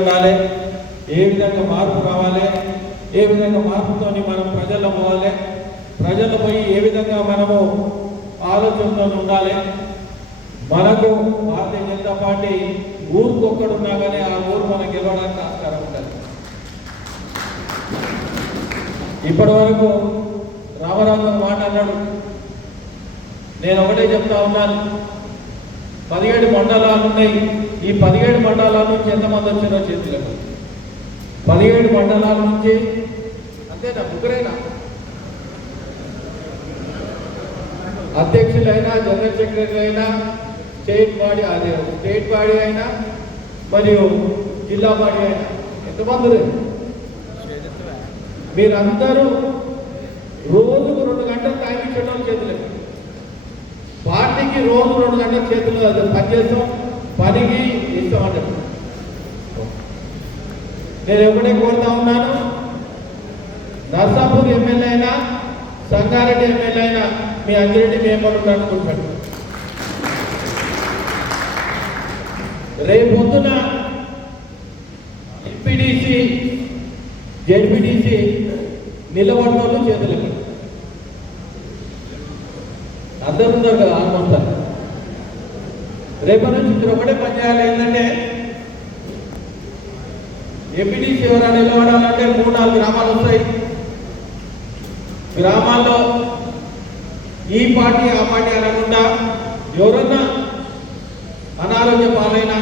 ఉండాలి, ఏ విధంగా మార్పు రావాలి, ఏ విధంగా మార్పుతో మనం ప్రజల్లో పోవాలి, ప్రజల్లో పోయి ఏ విధంగా మనము ఆలోచనతో ఉండాలి. మనకు భారతీయ జనతా పార్టీ ఊరికొక్కడున్నా కానీ ఆ ఊరు మనకు గెలవడానికి ఆస్కారం ఉంటుంది. ఇప్పటి వరకు రామరాజు మాట అన్నాడు, నేను ఒకటే చెప్తా ఉన్నాను, 17 మండలాలు ఉన్నాయి. ఈ 17 మండలాల నుంచి ఎంతమంది వచ్చారో చేతులకు 17 మండలాల నుంచి అంతేనా, ముగ్గురైనా అధ్యక్షులైనా, జనరల్ సెక్రటరీ అయినా, స్టేట్ బాడీ అయినా మరియు జిల్లా బాడీ అయినా ఎంతమంది మీరందరూ రోజుకు 2 గంటలు టైం ఇచ్చడం చేతులకు. పార్టీకి రోజు 2 గంటల చేతులు పనిచేస్తాం, పనికి ఇస్తామంటారు. నేను ఒకటే కోరుతా ఉన్నాను, నర్సాపూర్ ఎమ్మెల్యే అయినా, సంగారెడ్డి ఎమ్మెల్యే అయినా మీ అంజిరెడ్డి మేమలు అనుకుంటాడు. రేపొద్దున ఎంపీడీసీ, జెడ్పీటీసీ నిలబడటంలో చేతులకి అందరూ ఉన్నారు కదా ఆల్మోస్ట్. రేపటి నుంచి ఒకటే పని చేయాలి, ఏంటంటే ఎంపీడీసీ ఎవరైనా నిలబడాలంటే 3-4 గ్రామాలు వస్తాయి. గ్రామాల్లో ఈ పార్టీ ఆ పార్టీ అనకుండా ఎవరన్నా అనారోగ్య పాలైనా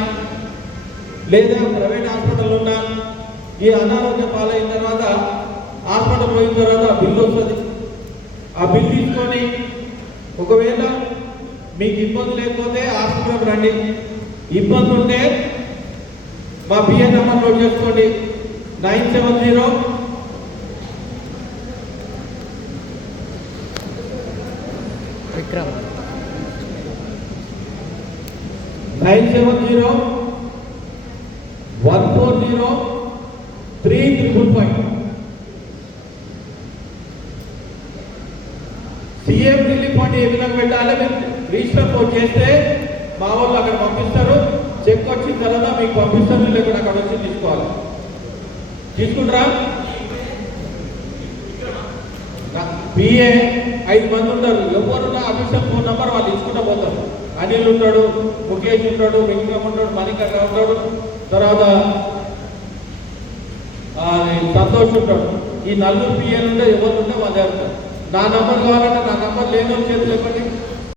లేదా ప్రైవేట్ హాస్పిటల్ ఉన్నా, ఈ అనారోగ్య పాలైన తర్వాత హాస్పిటల్ పోయిన తర్వాత బిల్లు వస్తుంది. ఆ బిల్లు తీసుకొని ఒకవేళ మీకు ఇబ్బంది లేకపోతే హాస్పిటల్కి రండి, ఇబ్బంది ఉంటే మా బిఎన్ నెంబర్ నోట్ చేసుకోండి, 970 140-355. సీఎం రిలీఫ్ ఫండ్ ఏ విధంగా పెట్టాలి రిజిస్టర్ చేస్తే మా వాళ్ళు అక్కడ పంపిస్తారు. చెక్ వచ్చిన తర్వాత మీకు పంపిస్తారు, లేకుండా అక్కడ వచ్చి తీసుకోవాలి. తీసుకుంటారా? పిఏ 5 మంది ఉంటారు, ఎవరున్నా అఫీషియల్ ఫోన్ నెంబర్ వాళ్ళు తీసుకుంటూ పోతారు. అనిల్ ఉంటాడు, ముఖేష్ ఉంటాడు, వెంకటరామ్ ఉంటాడు, మణికంఠ ఉంటాడు, తర్వాత సంతోష్ ఉంటాడు. ఈ 4 పిఏలు ఉంటే ఎవరు ఉంటే వాళ్ళే ఉంటారు. నా నంబర్ కావాలంటే నా నంబర్ లేని చేతులు ఇవ్వండి.